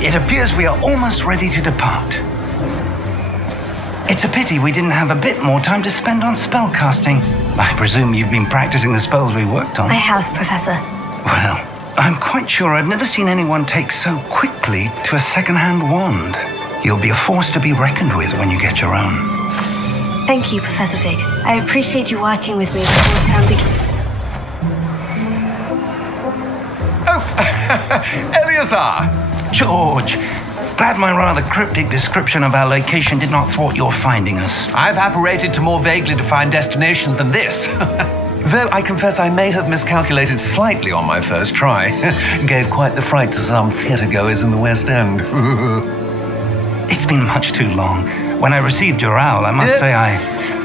It appears we are almost ready to depart. It's a pity we didn't have a bit more time to spend on spellcasting. I presume you've been practicing the spells we worked on. I have, Professor. Well, I'm quite sure I've never seen anyone take so quickly to a second-hand wand. You'll be a force to be reckoned with when you get your own. Thank you, Professor Fig. I appreciate you working with me before the term begins. Oh, Eleazar! George, glad my rather cryptic description of our location did not thwart your finding us. I've apparated to more vaguely defined destinations than this. Though I confess I may have miscalculated slightly on my first try. Gave quite the fright to some theatre-goers in the West End. It's been much too long. When I received your owl, I must say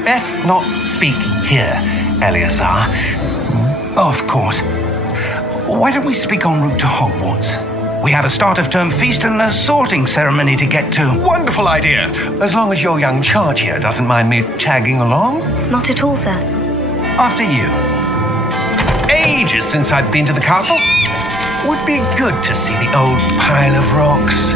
Best not speak here, Eleazar. Of course. Why don't we speak en route to Hogwarts? We have a start-of-term feast and a sorting ceremony to get to. Wonderful idea! As long as your young charge here doesn't mind me tagging along. Not at all, sir. After you. Ages since I've been to the castle. Would be good to see the old pile of rocks.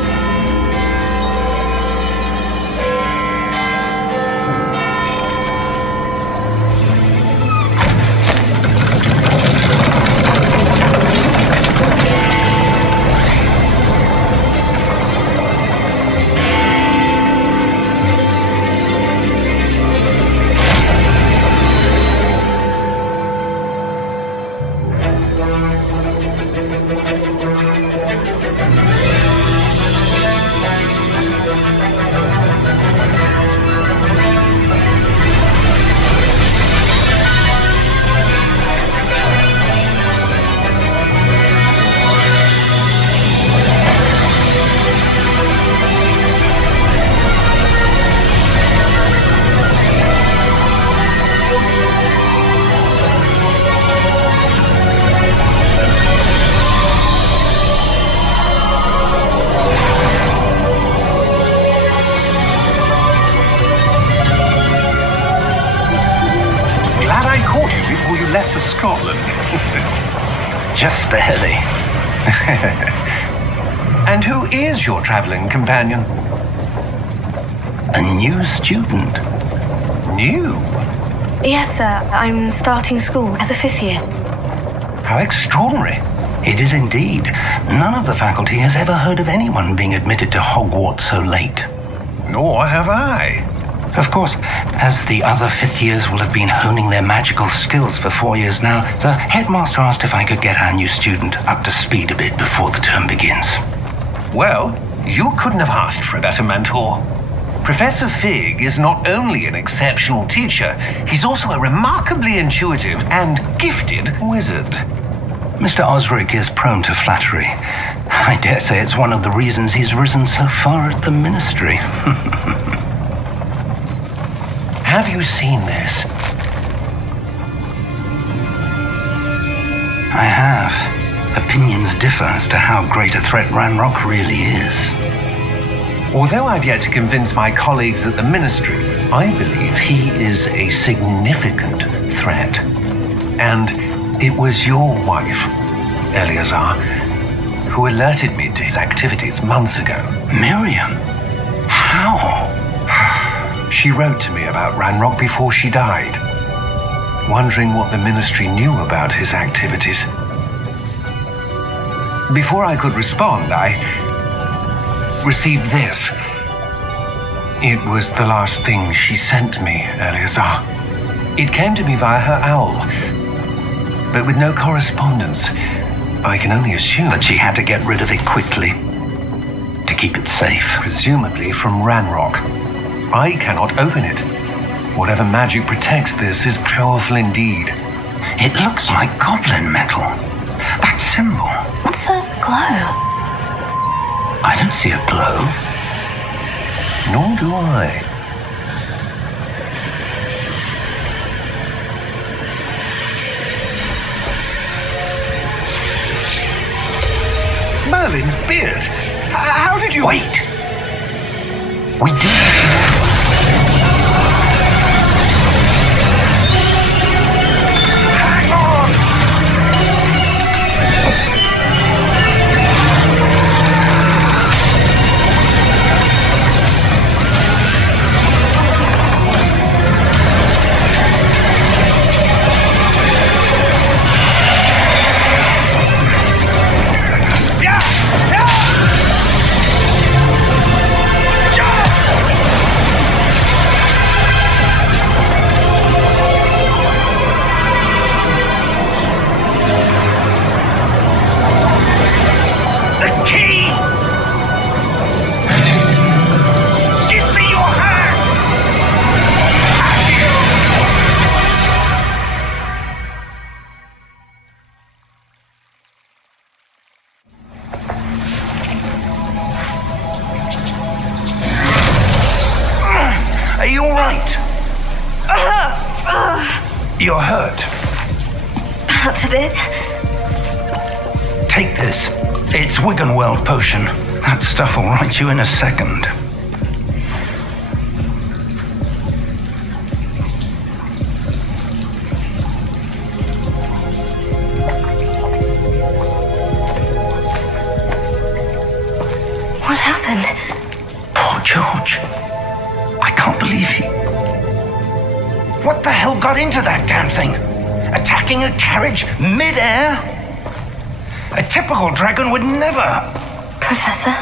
Left for Scotland. Just barely. And who is your traveling companion? A new student. New? Yes, sir. I'm starting school as a 5th year. How extraordinary. It is indeed. None of the faculty has ever heard of anyone being admitted to Hogwarts so late. Nor have I. Of course, as the other 5th years will have been honing their magical skills for 4 years now, the headmaster asked if I could get our new student up to speed a bit before the term begins. Well, you couldn't have asked for a better mentor. Professor Fig is not only an exceptional teacher, he's also a remarkably intuitive and gifted wizard. Mr. Osric is prone to flattery. I dare say it's one of the reasons he's risen so far at the ministry. Have you seen this? I have. Opinions differ as to how great a threat Ranrock really is. Although I've yet to convince my colleagues at the ministry, I believe he is a significant threat. And it was your wife, Eleazar, who alerted me to his activities months ago. Miriam? How? She wrote to me about Ranrock before she died, wondering what the ministry knew about his activities. Before I could respond, I received this. It was the last thing she sent me, Eleazar. It came to me via her owl, but with no correspondence. I can only assume that she had to get rid of it quickly to keep it safe. Presumably from Ranrock. I cannot open it. Whatever magic protects this is powerful indeed. It looks like goblin metal. That symbol. What's the glow? I don't see a glow. Nor do I. Merlin's beard. How did you... Wait. We do. Hang on! Key! Give me your hand! Are you all right? You're hurt. Perhaps a bit. Take this. It's Wiggenweld potion. That stuff will right you in a second. What happened? Poor George. I can't believe he... What the hell got into that damn thing? Attacking a carriage mid-air? A typical dragon would never... Professor?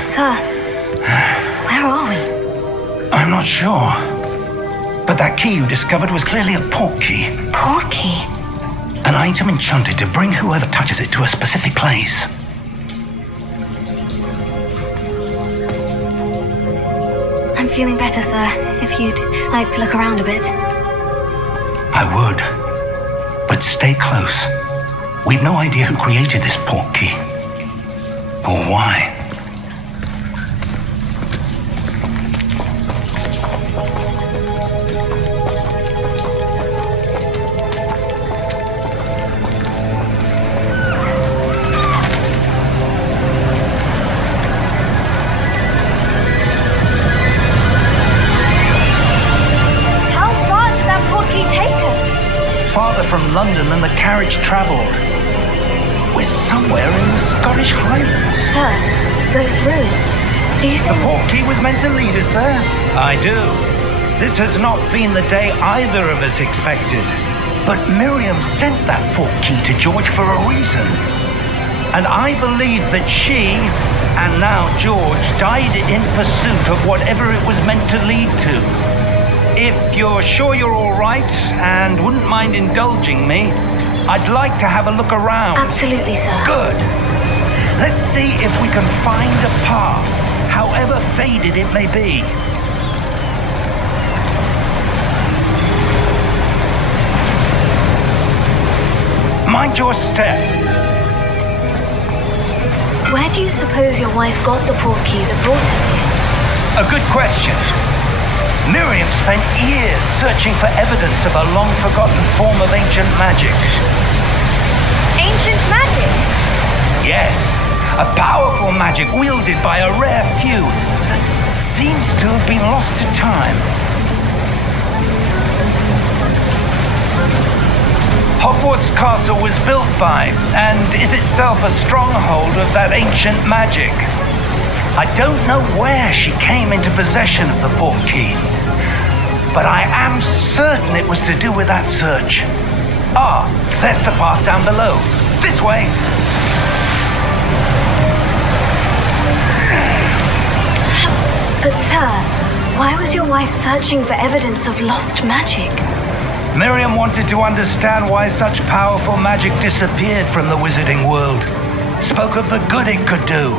Sir, where are we? I'm not sure. But that key you discovered was clearly a port key. Port key? An item enchanted to bring whoever touches it to a specific place. I'm feeling better, sir. If you'd like to look around a bit. I would. But stay close. We've no idea who created this port key. Or why. How far did that port key take us? Farther from London than the carriage travelled. We're somewhere in the Scottish Highlands. Sir, those ruins. Do you The think... port key was meant to lead us there? I do. This has not been the day either of us expected. But Miriam sent that port key to George for a reason. And I believe that she, and now George, died in pursuit of whatever it was meant to lead to. If you're sure you're all right and wouldn't mind indulging me, I'd like to have a look around. Absolutely, sir. Good. Let's see if we can find a path, however faded it may be. Mind your step. Where do you suppose your wife got the port key that brought us here? A good question. Miriam spent years searching for evidence of a long-forgotten form of ancient magic. Ancient magic? Yes, a powerful magic wielded by a rare few that seems to have been lost to time. Hogwarts Castle was built by, and is itself a stronghold of that ancient magic. I don't know where she came into possession of the port key, but I am certain it was to do with that search. Ah, there's the path down below. This way. But sir, why was your wife searching for evidence of lost magic? Miriam wanted to understand why such powerful magic disappeared from the wizarding world. Spoke of the good it could do.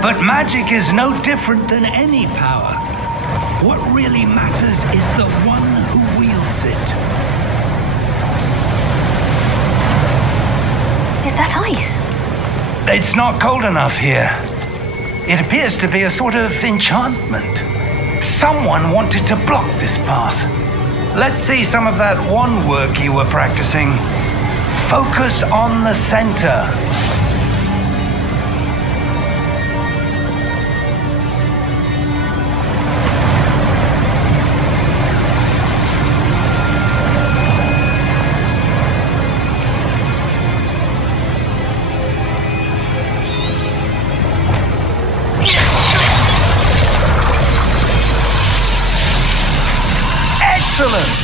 But magic is no different than any power. What really matters is the one who wields it. Is that ice? It's not cold enough here. It appears to be a sort of enchantment. Someone wanted to block this path. Let's see some of that wand work you were practicing. Focus on the center. Excellent!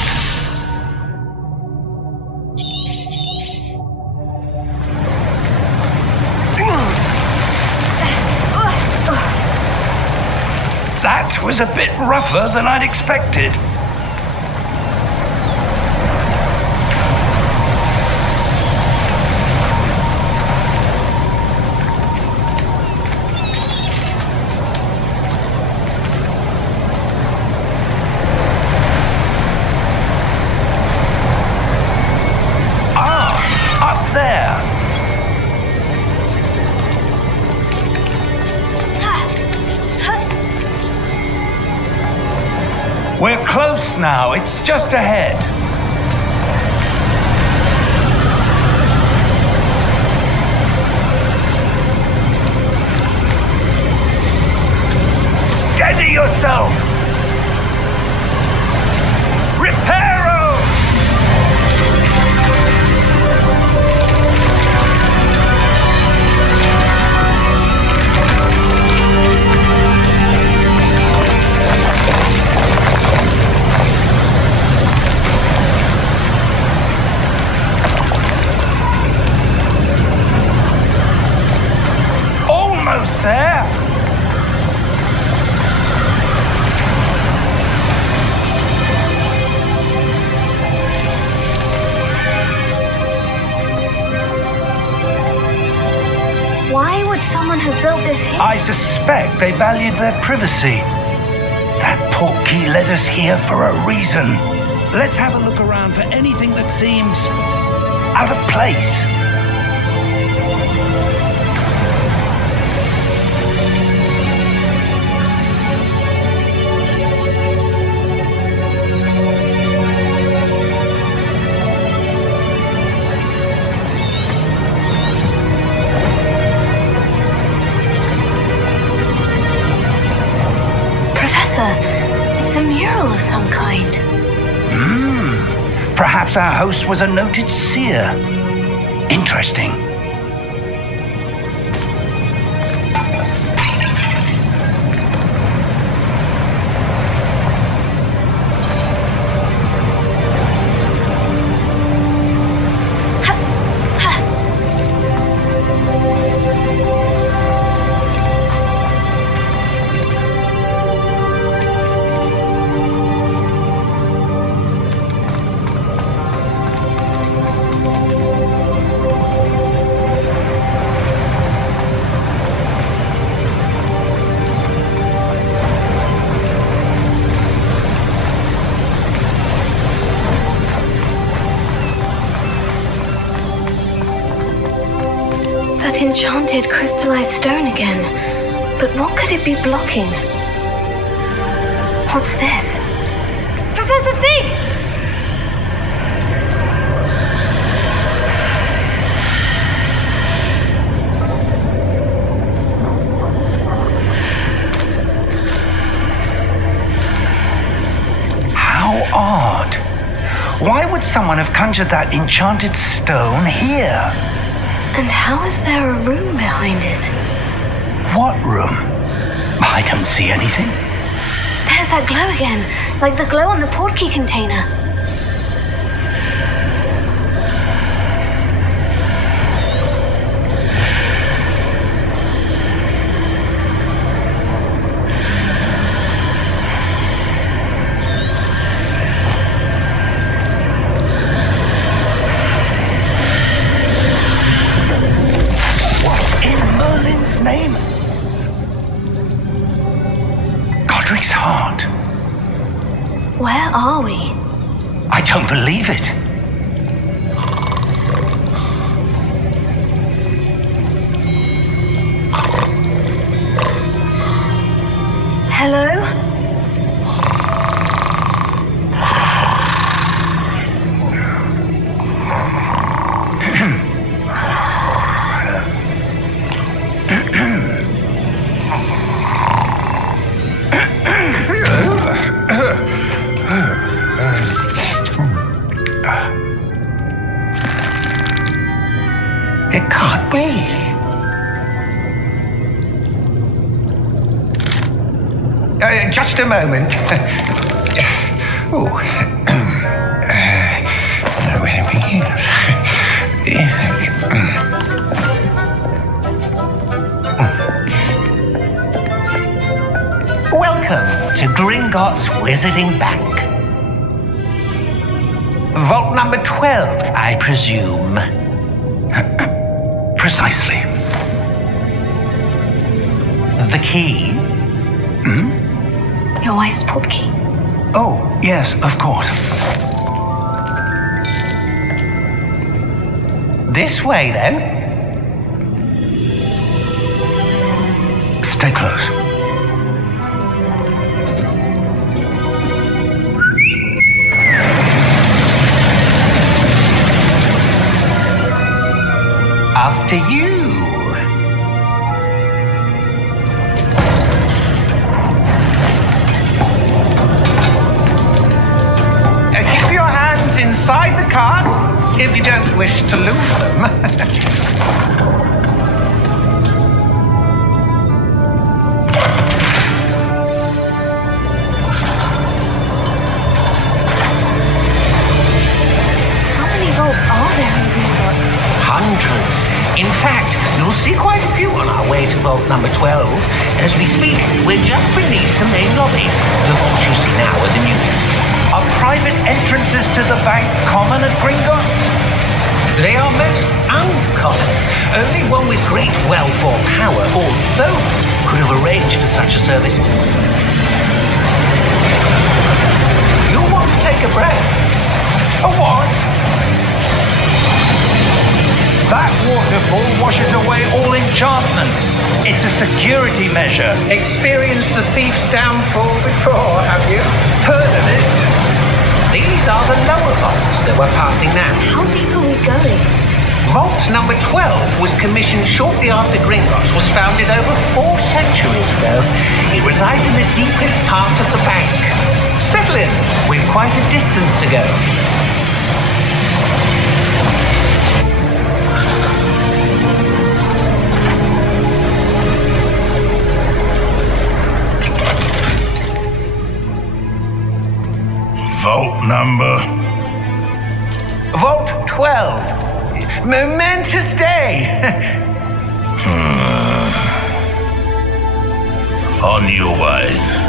That was a bit rougher than I'd expected. close now. It's just ahead. Steady yourself! Reparo! Almost there! Why would someone have built this here? I suspect they valued their privacy. That portkey led us here for a reason. Let's have a look around for anything that seems out of place. It's a mural of some kind. Perhaps our host was a noted seer. Interesting. That enchanted crystallized stone again. But what could it be blocking? What's this? Professor Fig! How odd. Why would someone have conjured that enchanted stone here? And how is there a room behind it? What room? I don't see anything. There's that glow again, like the glow on the portkey container. Name? Godric's heart. Where are we? I don't believe it. Hello? It can't be. Just a moment. Where are we? Welcome to Gringotts Wizarding Bank. Vault number 12, I presume. Precisely. The key? Your wife's portkey. Oh, yes, of course. This way, then. Stay close. after you. Keep your hands inside the cart if you don't wish to lose them. Hundreds. In fact, you'll see quite a few on our way to vault number 12. As we speak, we're just beneath the main lobby. The vaults you see now are the newest. Are private entrances to the bank common at Gringotts? They are most uncommon. Only one with great wealth or power, or both, could have arranged for such a service. You'll want to take a breath. A what? That waterfall washes away all enchantments. It's a security measure. Experienced the thief's downfall before, have you? Heard of it? These are the lower vaults that we're passing now. How deep are we going? Vault number 12 was commissioned shortly after Gringotts was founded over 4 centuries ago. It resides in the deepest part of the bank. Settle in. We've quite a distance to go. Vault number? Vault 12. Momentous day. On your way.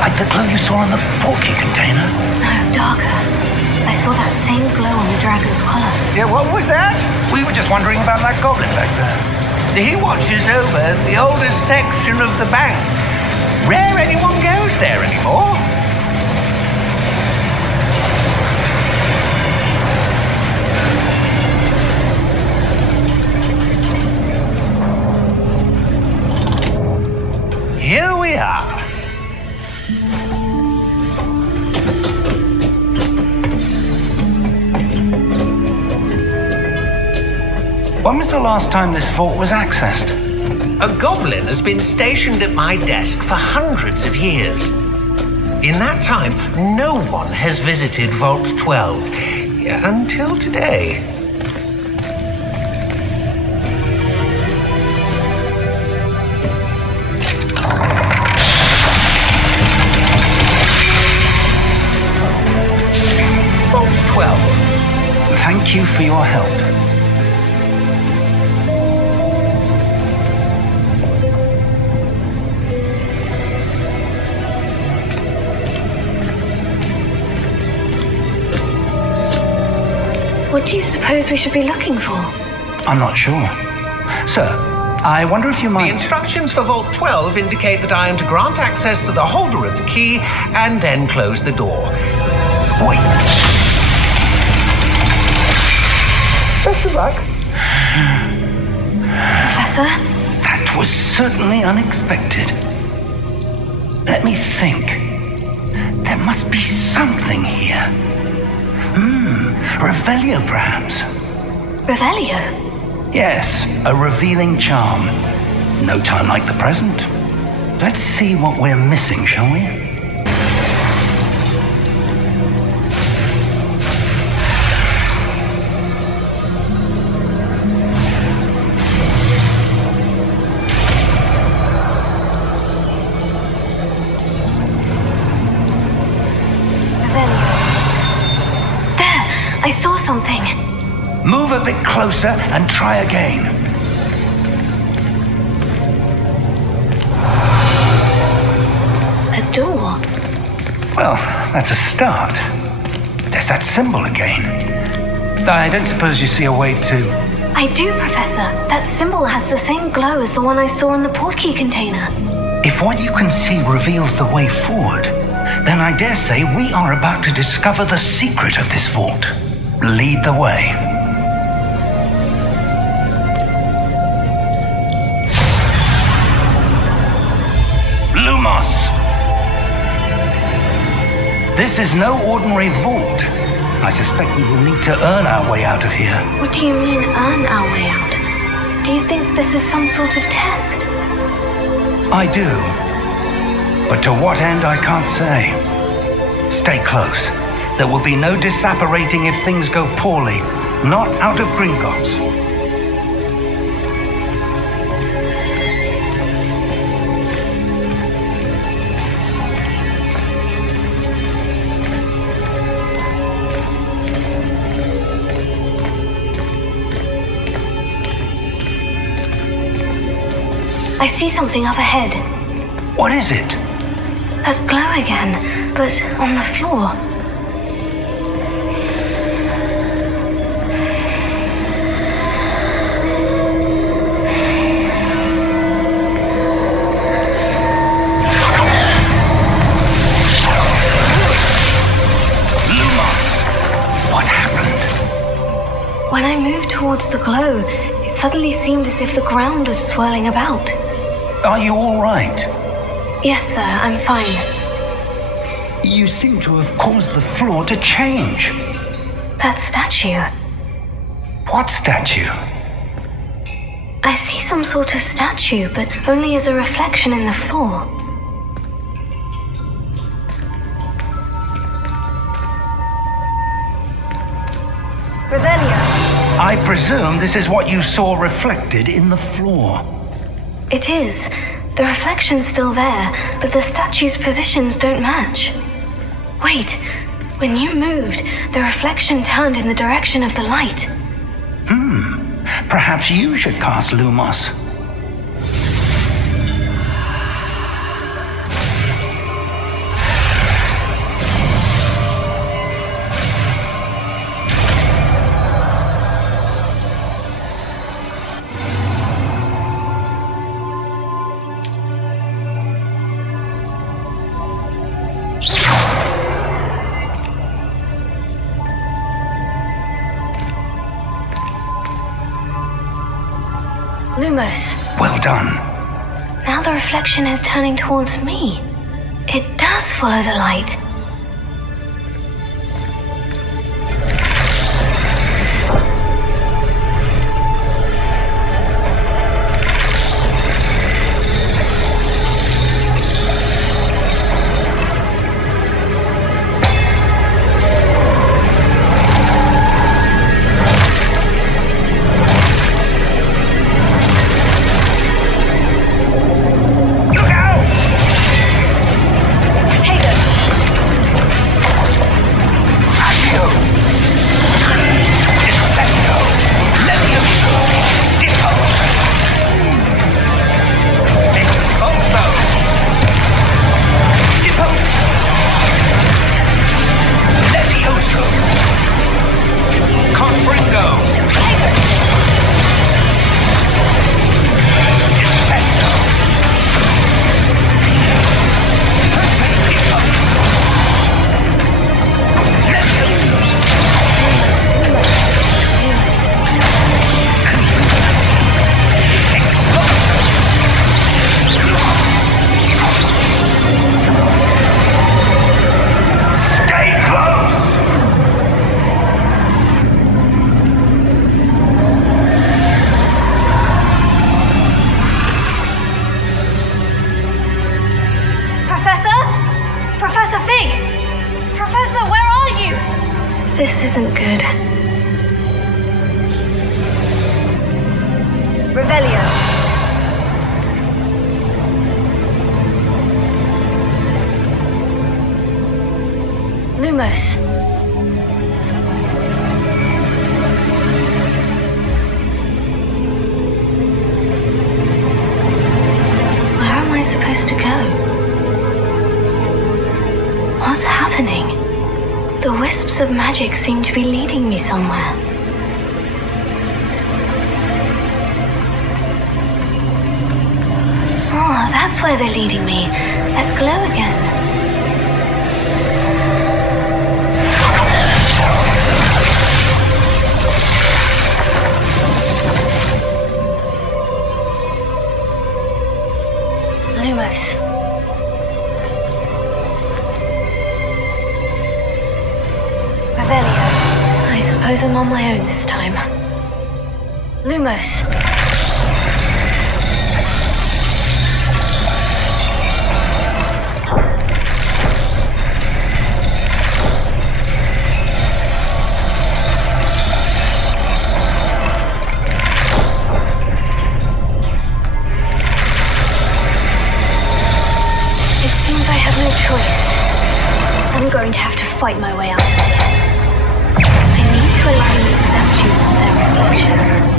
Like the glow you saw on the portkey container? No, darker. I saw that same glow on the dragon's collar. Yeah, what was that? We were just wondering about that goblin back there. He watches over the oldest section of the bank. Rare anyone goes there anymore. Here we are. When was the last time this vault was accessed? A goblin has been stationed at my desk for hundreds of years. In that time, no one has visited Vault 12 until today. Vault 12. Thank you for your help. What do you suppose we should be looking for? I'm not sure. Sir, I wonder if you might... The instructions for Vault 12 indicate that I am to grant access to the holder of the key and then close the door. Wait. Best of luck. Professor? That was certainly unexpected. Let me think. There must be something here. Revelio, perhaps. Revelio? Yes, a revealing charm. No time like the present. Let's see what we're missing, shall we? I saw something. Move a bit closer and try again. A door? Well, that's a start. There's that symbol again. I don't suppose you see a way to... I do, Professor. That symbol has the same glow as the one I saw in the portkey container. If what you can see reveals the way forward, Then I dare say we are about to discover the secret of this vault. Lead the way. Lumos! This is no ordinary vault. I suspect we will need to earn our way out of here. What do you mean, earn our way out? Do you think this is some sort of test? I do. But to what end, I can't say. Stay close. There will be no disapparating if things go poorly. Not out of Gringotts. I see something up ahead. What is it? That glow again, but on the floor. Lumos! What happened? When I moved towards the glow, it suddenly seemed as if the ground was swirling about. Are you all right? Yes, sir, I'm fine. You seem to have caused the floor to change. That statue. What statue? I see some sort of statue, but only as a reflection in the floor. Revelio. I presume this is what you saw reflected in the floor. It is. The reflection's still there, but the statue's positions don't match. Wait, when you moved, the reflection turned in the direction of the light. Perhaps you should cast Lumos. Lumos. Well done. Now the reflection is turning towards me. It does follow the light. This isn't good. Revelio. Lumos. Where am I supposed to go? What's happening? The wisps of magic seem to be leading me somewhere. Oh, that's where they're leading me. That glow again. suppose I'm on my own this time. Lumos. It seems I have no choice. I'm going to have to fight my way out of here. I need to align these statues with their reflections.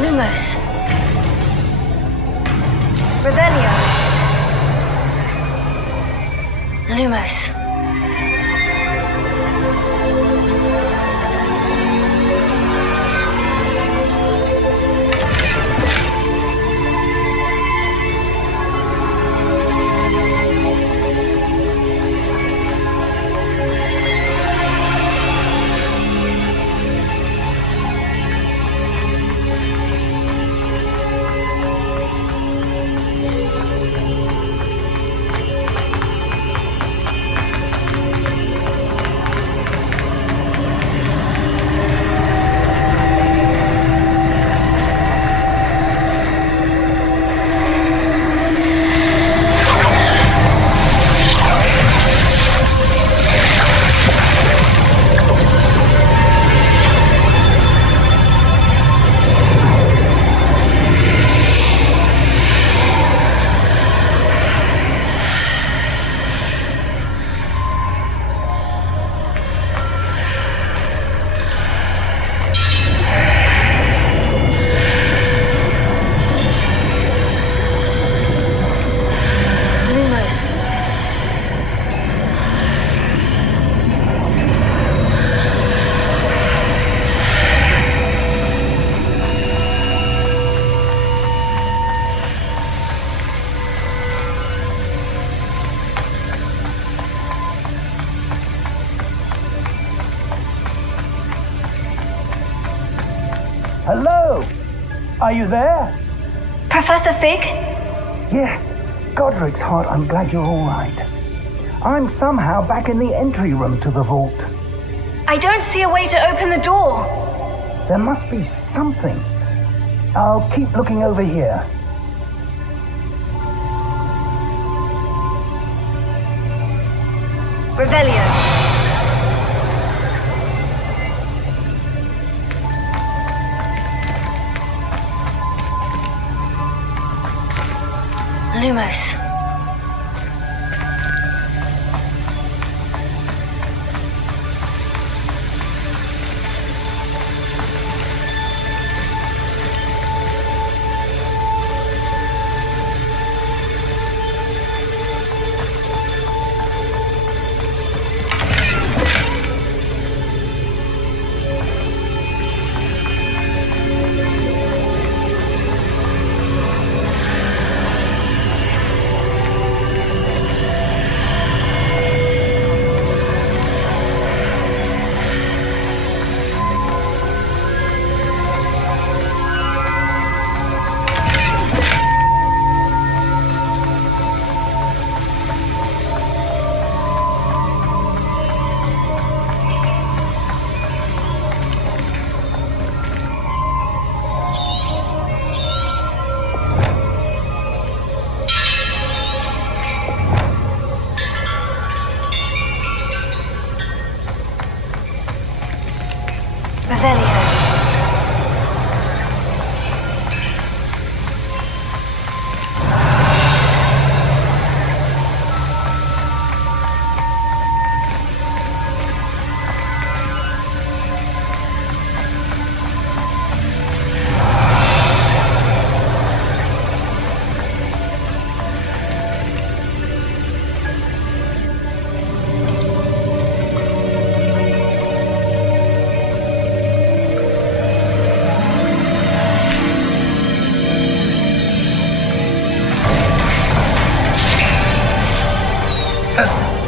Lumos. Lumos. Revelio. Lumos. Hello? Are you there? Professor Fig? Yes. Godric's heart, I'm glad you're all right. I'm somehow back in the entry room to the vault. I don't see a way to open the door. There must be something. I'll keep looking over here. Revelio. Lumos.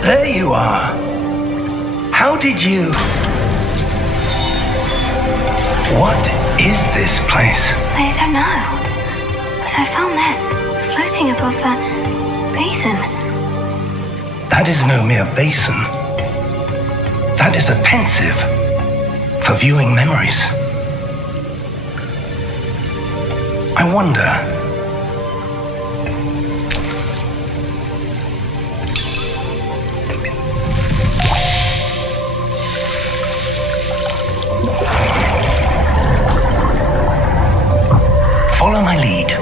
There you are. How did you... What is this place? I don't know. But I found this floating above that basin. That is no mere basin. That is a pensive for viewing memories. I wonder... Follow my lead.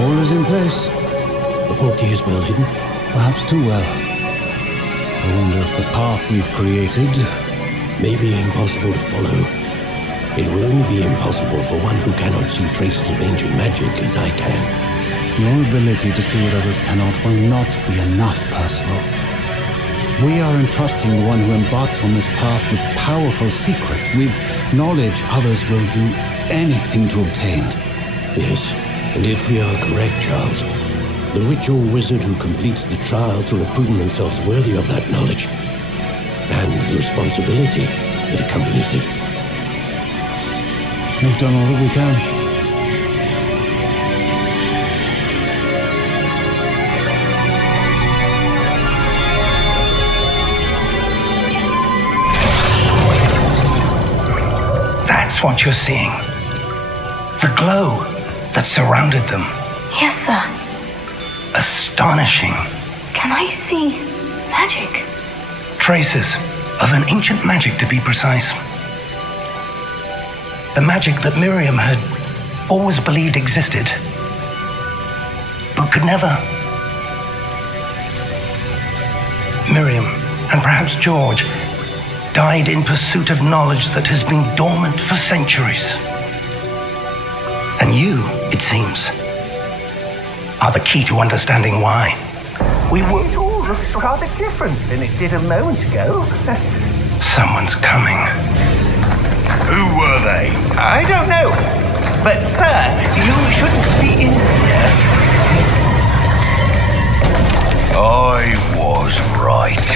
All is in place. The portkey is well hidden. Perhaps too well. I wonder if the path we've created May be impossible to follow. It will only be impossible for one who cannot see traces of ancient magic as I can. Your ability to see what others cannot will not be enough, Percival. We are entrusting the one who embarks on this path with powerful secrets, with knowledge others will do anything to obtain. Yes, and if we are correct, Charles, the ritual wizard who completes the trials will have proven themselves worthy of that knowledge, and the responsibility that accompanies it. We've done all that we can. That's what you're seeing. The glow that surrounded them. Yes, sir. Astonishing. Can I see magic? Traces of an ancient magic, to be precise. The magic that Miriam had always believed existed, but could never. Miriam, and perhaps George, died in pursuit of knowledge that has been dormant for centuries. And you, it seems, are the key to understanding why. It all looks rather different than it did a moment ago. Someone's coming. Who were they? I don't know. But, sir, you shouldn't be in here. I was right.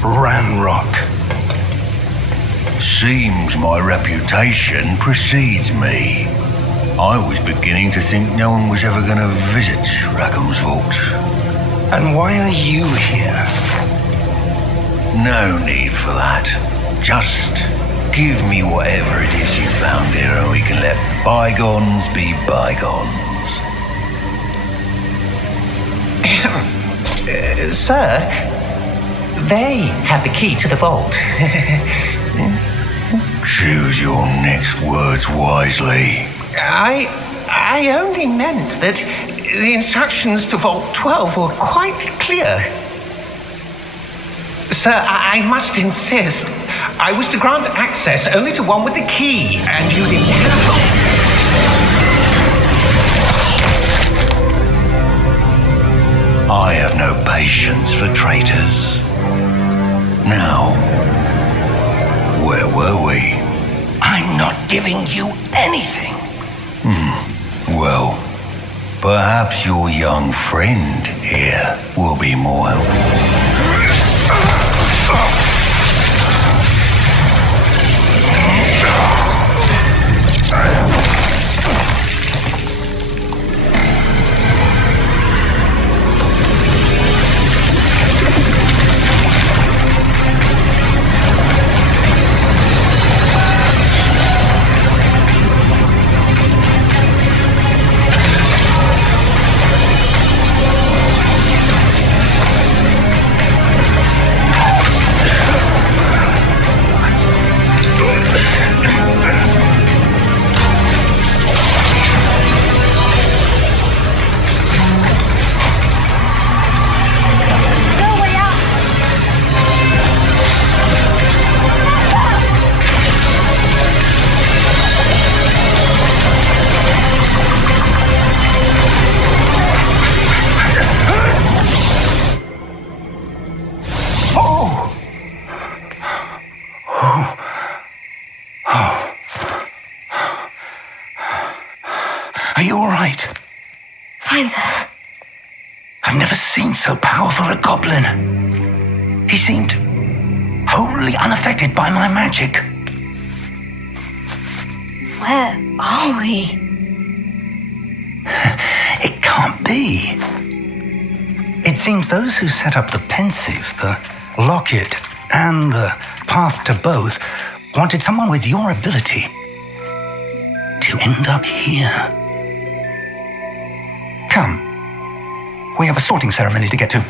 Ranrock. Seems my reputation precedes me. I was beginning to think no one was ever going to visit Rackham's vault. And why are you here? No need for that. Just give me whatever it is you found here and we can let bygones be bygones. Sir, they have the key to the vault. Choose your next words wisely. I only meant that the instructions to Vault 12 were quite clear. Sir, I must insist. I was to grant access only to one with the key, and you didn't have one. I have no patience for traitors. Now, where were we? I'm not giving you anything. Well, perhaps your young friend here will be more helpful. Fine, sir. I've never seen so powerful a goblin. He seemed wholly unaffected by my magic. Where are we? It can't be. It seems those who set up the pensive, the locket, and the path to both wanted someone with your ability to end up here. Come. We have a sorting ceremony to get to.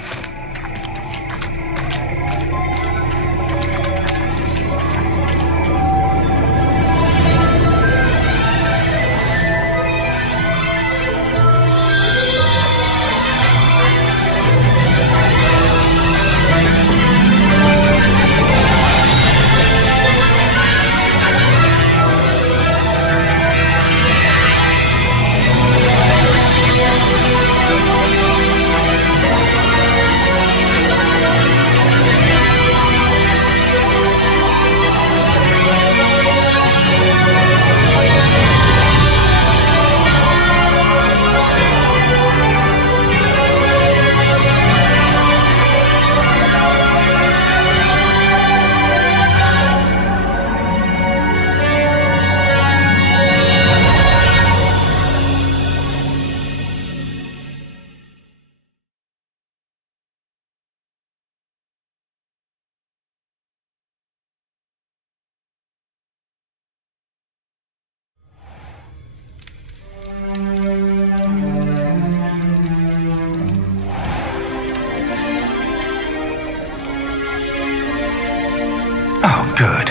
Oh, good.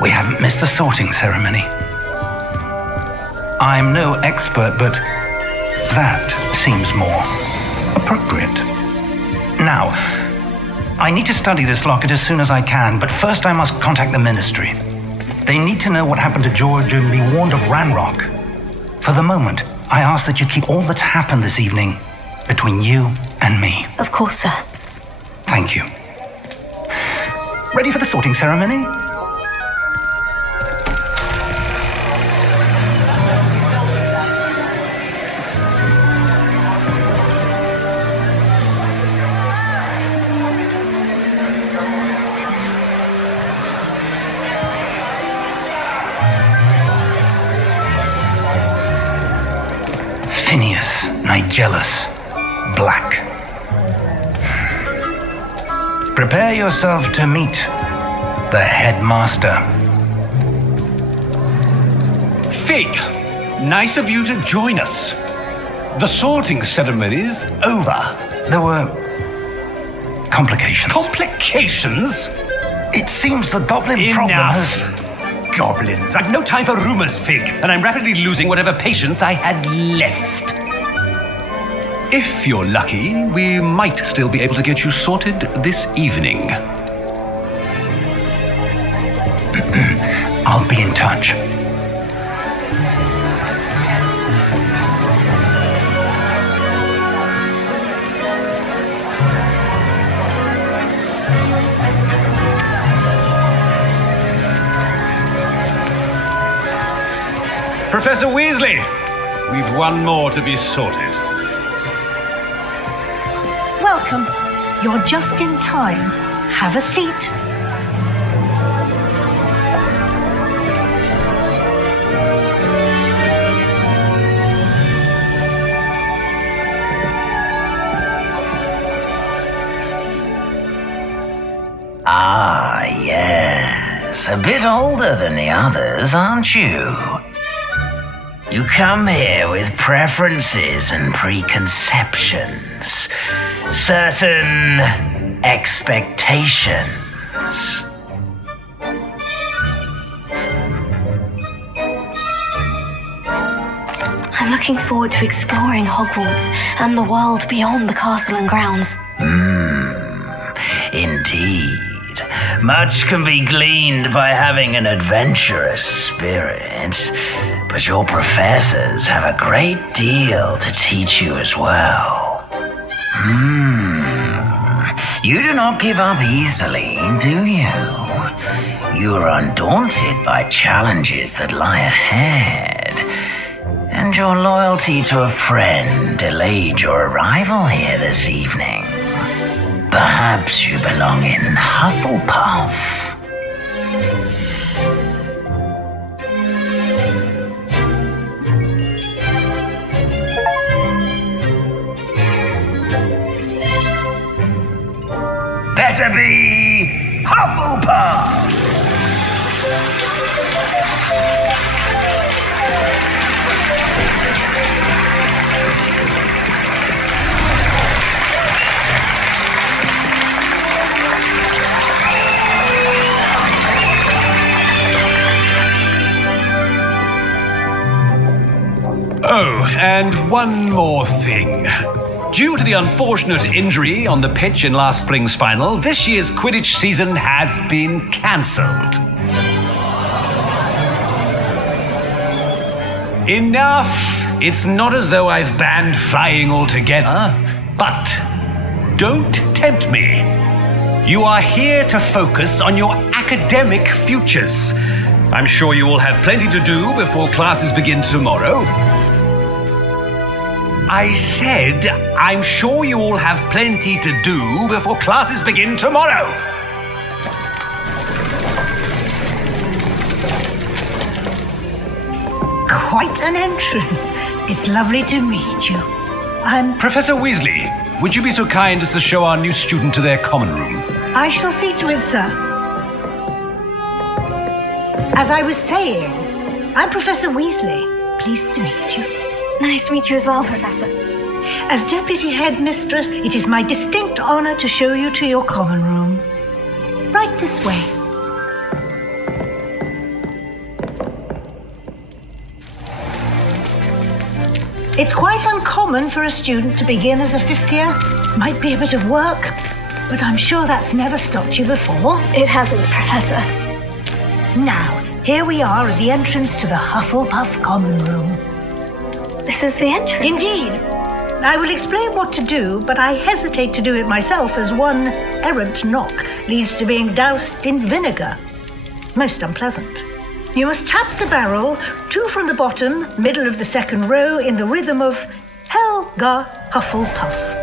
We haven't missed the sorting ceremony. I'm no expert, but that seems more appropriate. Now, I need to study this locket as soon as I can, but first I must contact the Ministry. They need to know what happened to George and be warned of Ranrock. For the moment, I ask that you keep all that's happened this evening between you and me. Of course, sir. Thank you. Ready for the sorting ceremony? Phineas Nigellus Black. Prepare yourself to meet the headmaster. Fig, nice of you to join us. The sorting ceremony's over. There were complications. Complications? It seems the goblin problem Enough. has... Goblins. I've no time for rumors, Fig, and I'm rapidly losing whatever patience I had left. If you're lucky, we might still be able to get you sorted this evening. I'll be in touch. Professor Weasley, we've one more to be sorted. Welcome. You're just in time. Have a seat. Ah, yes. A bit older than the others, aren't you? You come here with preferences and preconceptions. Certain expectations. I'm looking forward to exploring Hogwarts and the world beyond the castle and grounds. Indeed. Much can be gleaned by having an adventurous spirit, but your professors have a great deal to teach you as well. You do not give up easily, do you? You are undaunted by challenges that lie ahead, and And your loyalty to a friend delayed your arrival here this evening. Perhaps you belong in Hufflepuff. Better be Hufflepuff! Oh, and one more thing. Due to the unfortunate injury on the pitch in last spring's final, this year's Quidditch season has been cancelled. Enough! It's not as though I've banned flying altogether, but don't tempt me. You are here to focus on your academic futures. I'm sure you will have plenty to do before classes begin tomorrow. I said, I'm sure you all have plenty to do before classes begin tomorrow. Quite an entrance. It's lovely to meet you. I'm... Professor Weasley, would you be so kind as to show our new student to their common room? I shall see to it, sir. As I was saying, I'm Professor Weasley. Pleased to meet you. Nice to meet you as well, Professor. As Deputy Headmistress, it is my distinct honor to show you to your common room. Right this way. It's quite uncommon for a student to begin as a fifth year. Might be a bit of work, but I'm sure that's never stopped you before. It hasn't, Professor. Now, here we are at the entrance to the Hufflepuff common room. This is the entrance? Indeed. I will explain what to do, but I hesitate to do it myself as one errant knock leads to being doused in vinegar. Most unpleasant. You must tap the barrel, 2 from the bottom, middle of the second row, in the rhythm of Helga Hufflepuff.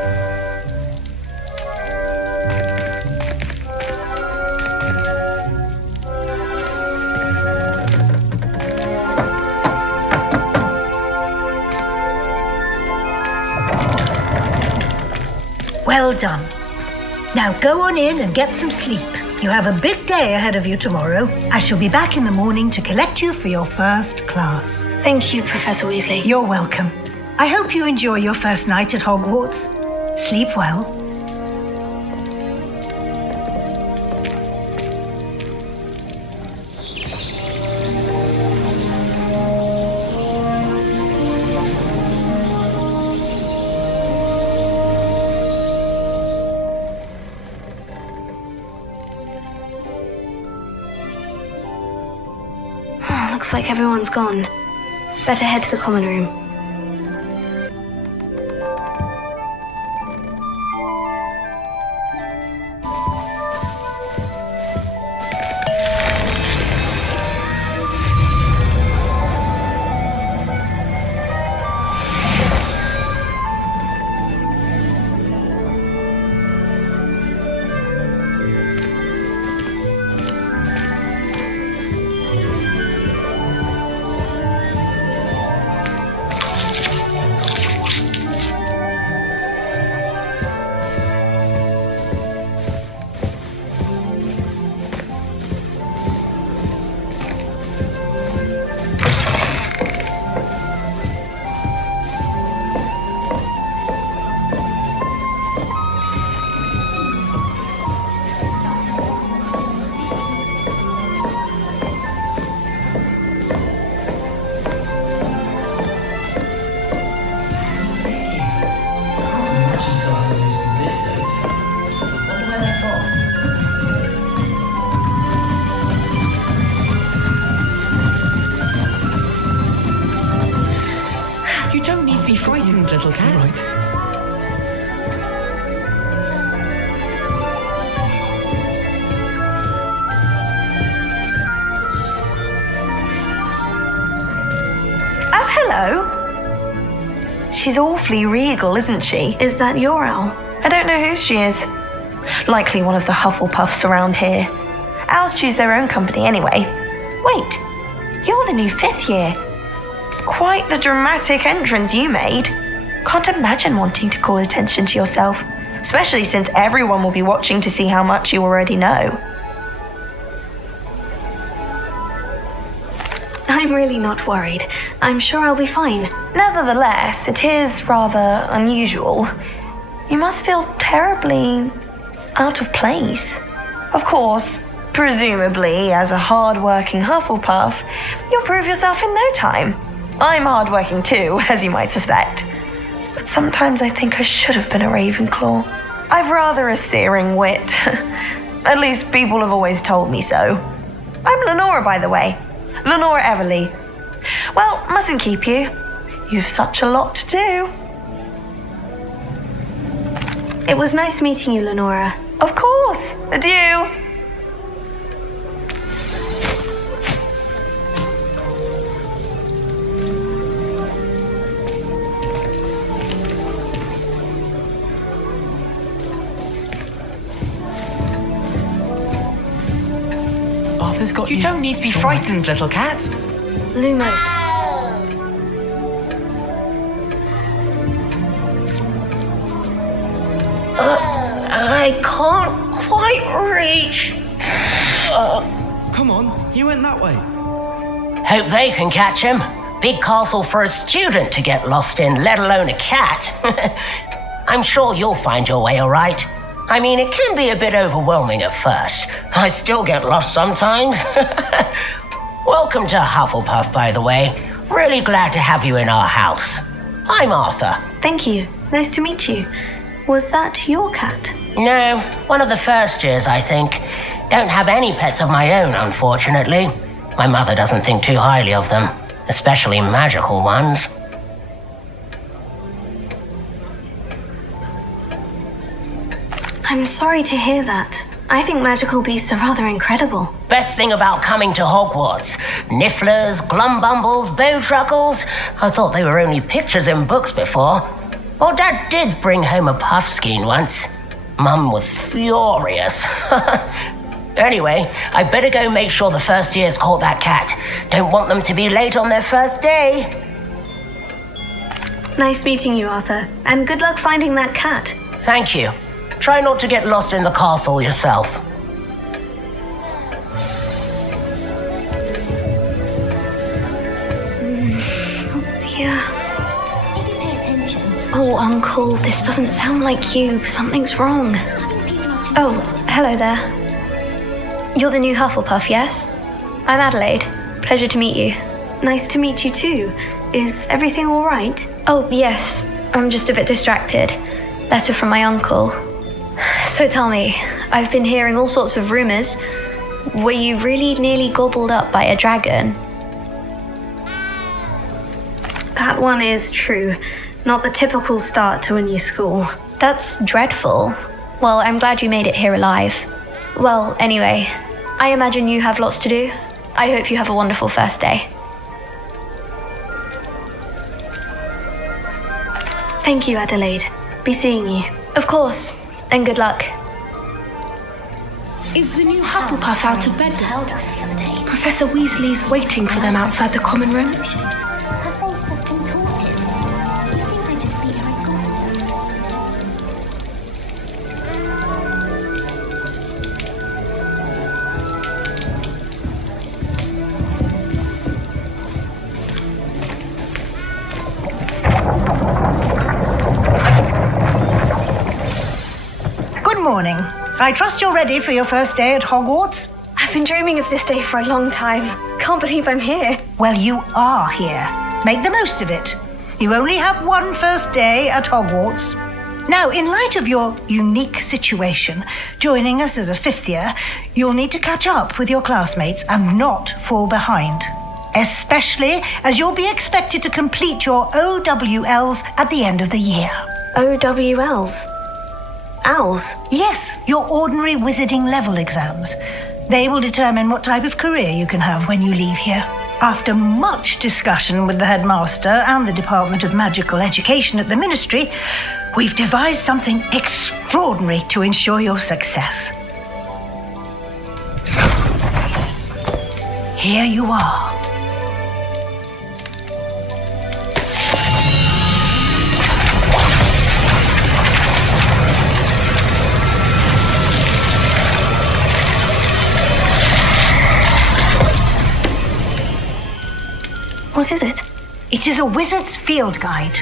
Well done. Now go on in and get some sleep. You have a big day ahead of you tomorrow. I shall be back in the morning to collect you for your first class. Thank you, Professor Weasley. You're welcome. I hope you enjoy your first night at Hogwarts. Sleep well. Looks like everyone's gone. Better head to the common room. Be frightened, little cat. Right. Oh, hello. She's awfully regal, isn't she? Is that your owl? I don't know who she is. Likely one of the Hufflepuffs around here. Owls choose their own company anyway. Wait, you're the new 5th year. Quite the dramatic entrance you made. Can't imagine wanting to call attention to yourself, especially since everyone will be watching to see how much you already know. I'm really not worried. I'm sure I'll be fine. Nevertheless, it is rather unusual. You must feel terribly out of place. Of course, presumably, as a hard-working Hufflepuff, you'll prove yourself in no time. I'm hard-working too, as you might suspect. But sometimes I think I should have been a Ravenclaw. I've rather a searing wit. At least people have always told me so. I'm Lenora, by the way. Lenora Everly. Well, mustn't keep you. You've such a lot to do. It was nice meeting you, Lenora. Of course. Adieu. Arthur's got you. You don't need to be frightened, little cat. Lumos. I can't quite reach. Come on, you went that way. Hope they can catch him. Big castle for a student to get lost in, let alone a cat. I'm sure you'll find your way all right. I mean, it can be a bit overwhelming at first. I still get lost sometimes. Welcome to Hufflepuff, by the way. Really glad to have you in our house. I'm Arthur. Thank you. Nice to meet you. Was that your cat? No, one of the first years, I think. Don't have any pets of my own, unfortunately. My mother doesn't think too highly of them, especially magical ones. I'm sorry to hear that. I think magical beasts are rather incredible. Best thing about coming to Hogwarts. Nifflers, glumbumbles, bowtruckles. I thought they were only pictures in books before. Well, Dad did bring home a puffskein once. Mum was furious. Anyway, I better go make sure the first years caught that cat. Don't want them to be late on their first day. Nice meeting you, Arthur. And good luck finding that cat. Thank you. Try not to get lost in the castle yourself. Oh dear. Oh, Uncle, this doesn't sound like you. Something's wrong. Oh, hello there. You're the new Hufflepuff, yes? I'm Adelaide. Pleasure to meet you. Nice to meet you too. Is everything all right? Oh, yes. I'm just a bit distracted. Letter from my uncle. So tell me, I've been hearing all sorts of rumors. Were you really nearly gobbled up by a dragon? That one is true. Not the typical start to a new school. That's dreadful. Well, I'm glad you made it here alive. Well, anyway, I imagine you have lots to do. I hope you have a wonderful first day. Thank you, Adelaide. Be seeing you. Of course, and good luck. Is the new Hufflepuff out of bed yet? Professor Weasley's waiting for them outside the common room. Morning. I trust you're ready for your first day at Hogwarts? I've been dreaming of this day for a long time. Can't believe I'm here. Well, you are here. Make the most of it. You only have one first day at Hogwarts. Now, in light of your unique situation, joining us as a 5th year, you'll need to catch up with your classmates and not fall behind. Especially as you'll be expected to complete your OWLs at the end of the year. OWLs? Owls? Yes, your ordinary wizarding level exams. They will determine what type of career you can have when you leave here. After much discussion with the headmaster and the Department of Magical Education at the Ministry, we've devised something extraordinary to ensure your success. Here you are. What is it? It is a wizard's field guide.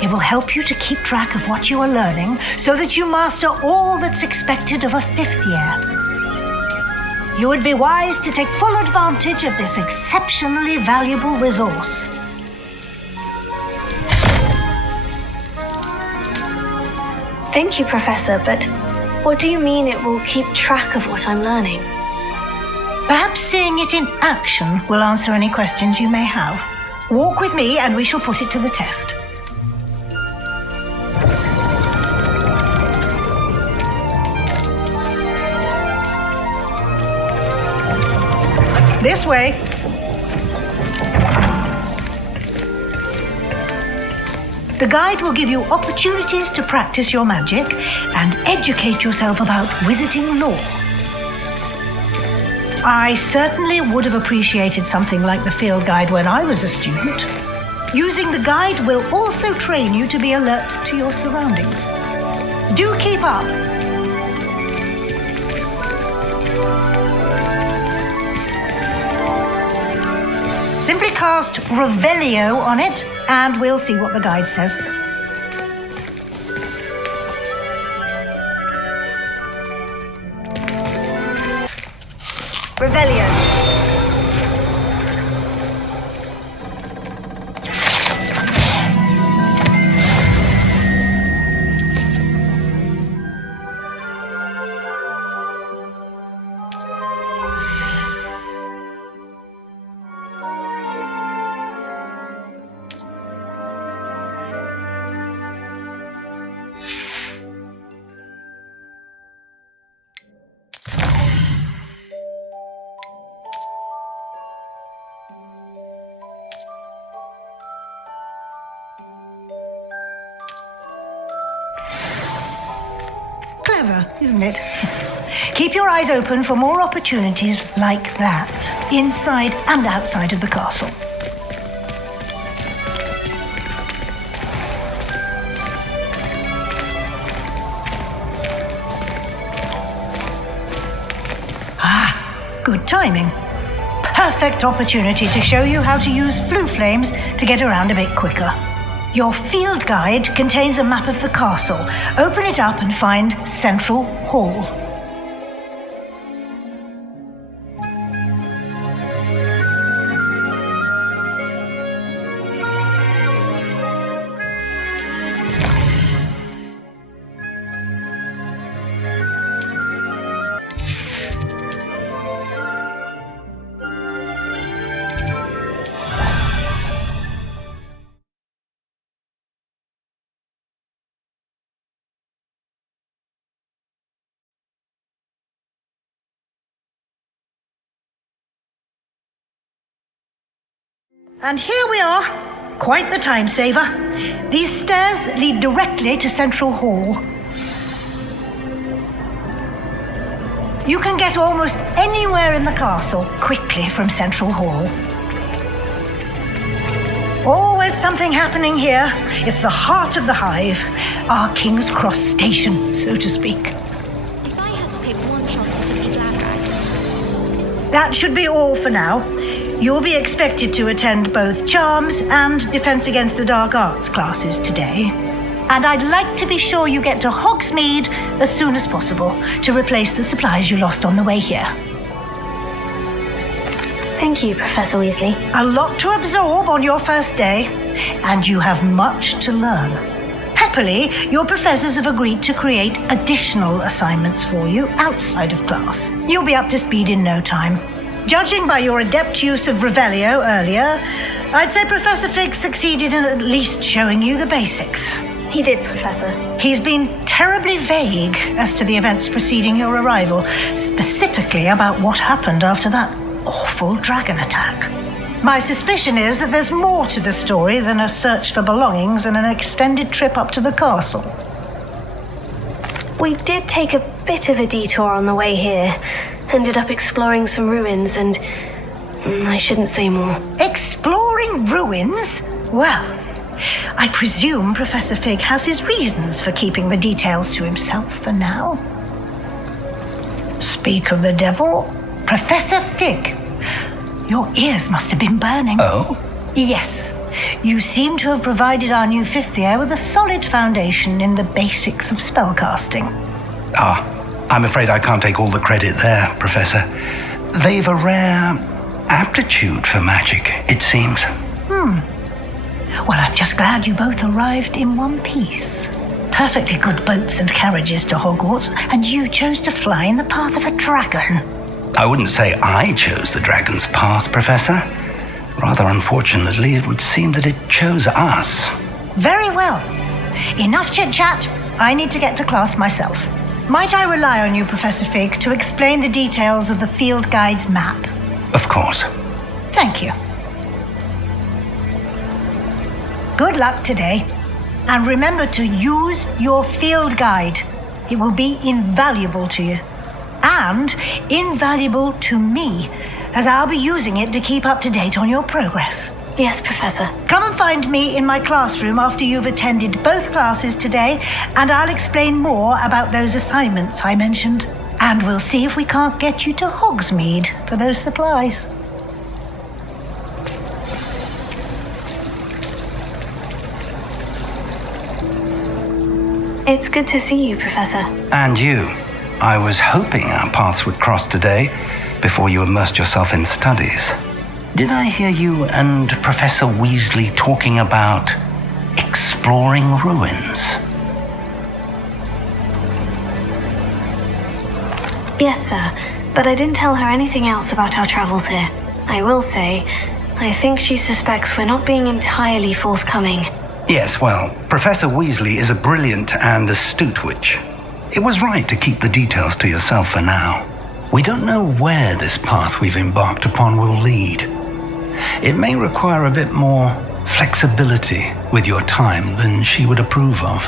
It will help you to keep track of what you are learning so that you master all that's expected of a 5th year. You would be wise to take full advantage of this exceptionally valuable resource. Thank you, Professor, but what do you mean it will keep track of what I'm learning? Perhaps seeing it in action will answer any questions you may have. Walk with me and we shall put it to the test. This way. The guide will give you opportunities to practice your magic and educate yourself about wizarding lore. I certainly would have appreciated something like the field guide when I was a student. Using the guide will also train you to be alert to your surroundings. Do keep up! Simply cast Revelio on it, and we'll see what the guide says. Revelio. Clever, isn't it? Keep your eyes open for more opportunities like that, inside and outside of the castle. Ah, good timing. Perfect opportunity to show you how to use flue flames to get around a bit quicker. Your field guide contains a map of the castle. Open it up and find Central Hall. And here we are. Quite the time saver. These stairs lead directly to Central Hall. You can get almost anywhere in the castle quickly from Central Hall. Always something happening here. It's the heart of the hive, our King's Cross station, so to speak. If I had to pick one chocolate in the bag. That should be all for now. You'll be expected to attend both Charms and Defense Against the Dark Arts classes today. And I'd like to be sure you get to Hogsmeade as soon as possible to replace the supplies you lost on the way here. Thank you, Professor Weasley. A lot to absorb on your first day, and you have much to learn. Happily, your professors have agreed to create additional assignments for you outside of class. You'll be up to speed in no time. Judging by your adept use of Revelio earlier, I'd say Professor Fig succeeded in at least showing you the basics. He did, Professor. He's been terribly vague as to the events preceding your arrival, specifically about what happened after that awful dragon attack. My suspicion is that there's more to the story than a search for belongings and an extended trip up to the castle. We did take a bit of a detour on the way here. Ended up exploring some ruins and... I shouldn't say more. Exploring ruins? Well, I presume Professor Fig has his reasons for keeping the details to himself for now. Speak of the devil, Professor Fig. Your ears must have been burning. Oh? Yes. You seem to have provided our new fifth year with a solid foundation in the basics of spellcasting. I'm afraid I can't take all the credit there, Professor. They've a rare aptitude for magic, it seems. Well, I'm just glad you both arrived in one piece. Perfectly good boats and carriages to Hogwarts, and you chose to fly in the path of a dragon. I wouldn't say I chose the dragon's path, Professor. Rather unfortunately, it would seem that it chose us. Very well. Enough chit-chat. I need to get to class myself. Might I rely on you, Professor Fig, to explain the details of the field guide's map? Of course. Thank you. Good luck today. And remember to use your field guide. It will be invaluable to you. And invaluable to me, as I'll be using it to keep up to date on your progress. Yes, Professor. Come and find me in my classroom after you've attended both classes today, and I'll explain more about those assignments I mentioned. And we'll see if we can't get you to Hogsmeade for those supplies. It's good to see you, Professor. And you. I was hoping our paths would cross today, before you immersed yourself in studies. Did I hear you and Professor Weasley talking about exploring ruins? Yes, sir, but I didn't tell her anything else about our travels here. I will say, I think she suspects we're not being entirely forthcoming. Yes, well, Professor Weasley is a brilliant and astute witch. It was right to keep the details to yourself for now. We don't know where this path we've embarked upon will lead. It may require a bit more flexibility with your time than she would approve of.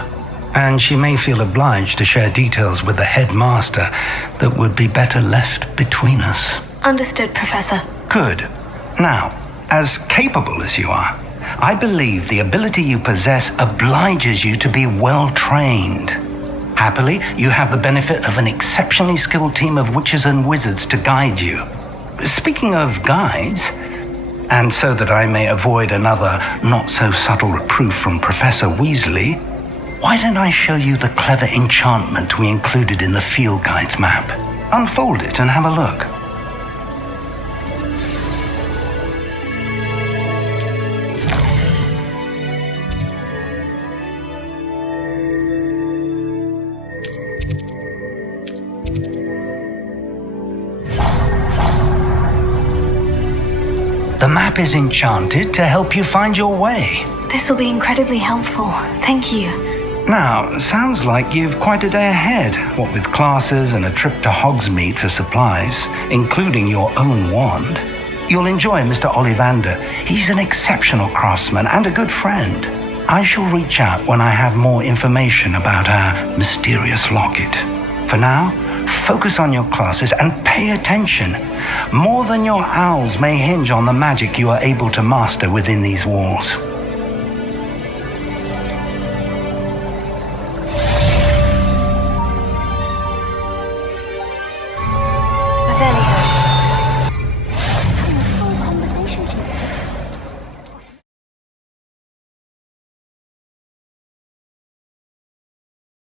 And she may feel obliged to share details with the headmaster that would be better left between us. Understood, Professor. Good. Now, as capable as you are, I believe the ability you possess obliges you to be well trained. Happily, you have the benefit of an exceptionally skilled team of witches and wizards to guide you. Speaking of guides, and so that I may avoid another not-so-subtle reproof from Professor Weasley, why don't I show you the clever enchantment we included in the field guide's map? Unfold it and have a look. The map is enchanted to help you find your way. This will be incredibly helpful. Thank you. Now, sounds like you've quite a day ahead, what with classes and a trip to Hogsmeade for supplies, including your own wand. You'll enjoy Mr. Ollivander. He's an exceptional craftsman and a good friend. I shall reach out when I have more information about our mysterious locket. For now, focus on your classes and pay attention. More than your owls may hinge on the magic you are able to master within these walls.